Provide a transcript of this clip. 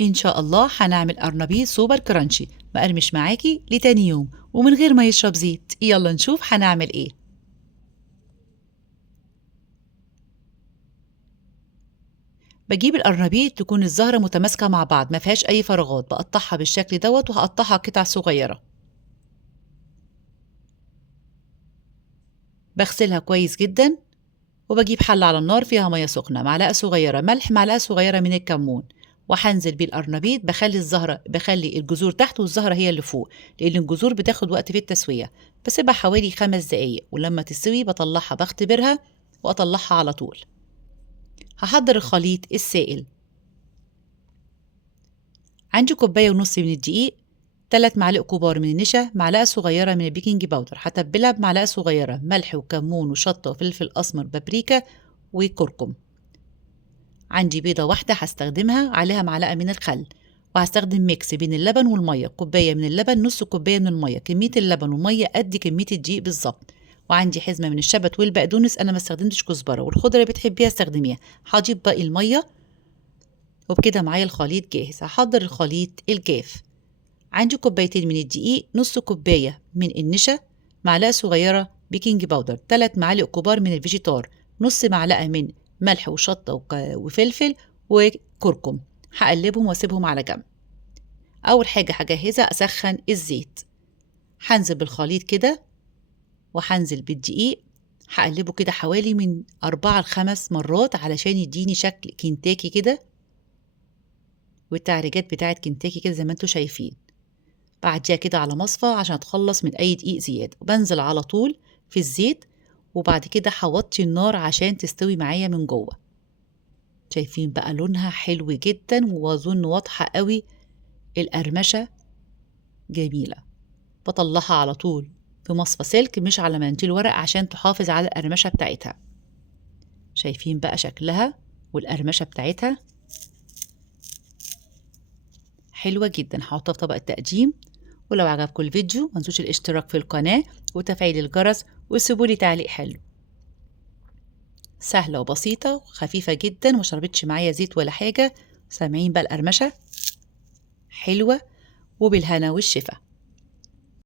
إن شاء الله هنعمل قرنبيط سوبر كرانشي مقرمش معاكي لتاني يوم ومن غير ما يشرب زيت. يلا نشوف هنعمل ايه. بجيب القرنبيط تكون الزهرة متماسكة مع بعض ما فيهاش أي فراغات، بقطعها بالشكل دوت وهقطعها قطع صغيرة. بغسلها كويس جدا وبجيب حلة على النار فيها مية سخنة، معلقة صغيرة ملح، معلقة صغيرة من الكمون، وهنزل بيه القرنبيط. بخلي الجذور تحت والزهرة هي اللي فوق، لأن الجذور بتاخد وقت في التسوية. بسيبها حوالي 5 دقايق، ولما تستوي بطلعها بختبرها وأطلعها على طول. هحضر الخليط السائل. عندي كوباية ونص من الدقيق، 3 معالق كبار من النشا، معلقة صغيرة من البيكنج باودر، هتبلها بمعلقة صغيرة ملح وكمون وشطة وفلفل أسمر بابريكا وكركم. عندي بيضة واحدة هستخدمها، عليها معلقة من الخل، وهستخدم ميكس بين اللبن والمية، كوباية من اللبن نص كوباية من المية. كمية اللبن والمية قد كمية الدقيق بالظبط. وعندي حزمة من الشبت والبقدونس، أنا ما استخدمتش كزبرة، والخضرة اللي بتحبيها استخدميها. هضيف باقي المية وبكده معايا الخليط جاهز. هحضر الخليط الجاف. عندي كوبايتين من الدقيق، نص كوباية من النشا، معلقة صغيرة بيكنج باودر، 3 معالق كبار من الفيجيتار، نص معلقة من ملح وشطة وفلفل وكركم. هقلبهم واسيبهم على جنب. أول حاجة هجهزها أسخن الزيت. هنزل بالخليط كده وهنزل بالدقيق، هقلبه كده حوالي من 4 ل5 مرات علشان يديني شكل كنتاكي كده، والتعريجات بتاعت كنتاكي كده زي ما انتوا شايفين. بعديها كده على مصفى عشان اتخلص من اي دقيق زياده، وبنزل على طول في الزيت. وبعد كده هوطي النار عشان تستوي معايا من جوه. شايفين بقى لونها حلو جدا، واظن واضحه قوي القرمشه جميله. بطلعها على طول في مصفى سلك مش على مناديل ورق عشان تحافظ على القرمشه بتاعتها. شايفين بقى شكلها والقرمشه بتاعتها حلوه جدا. هحطها في طبق التقديم. ولو عجبكم الفيديو ما تنسوش الاشتراك في القناة وتفعيل الجرس، وسيبولي تعليق حلو. سهلة وبسيطة وخفيفة جدا، ومشربتش معايا زيت ولا حاجة. سامعين بقى القرمشة حلوة، وبالهنا والشفا.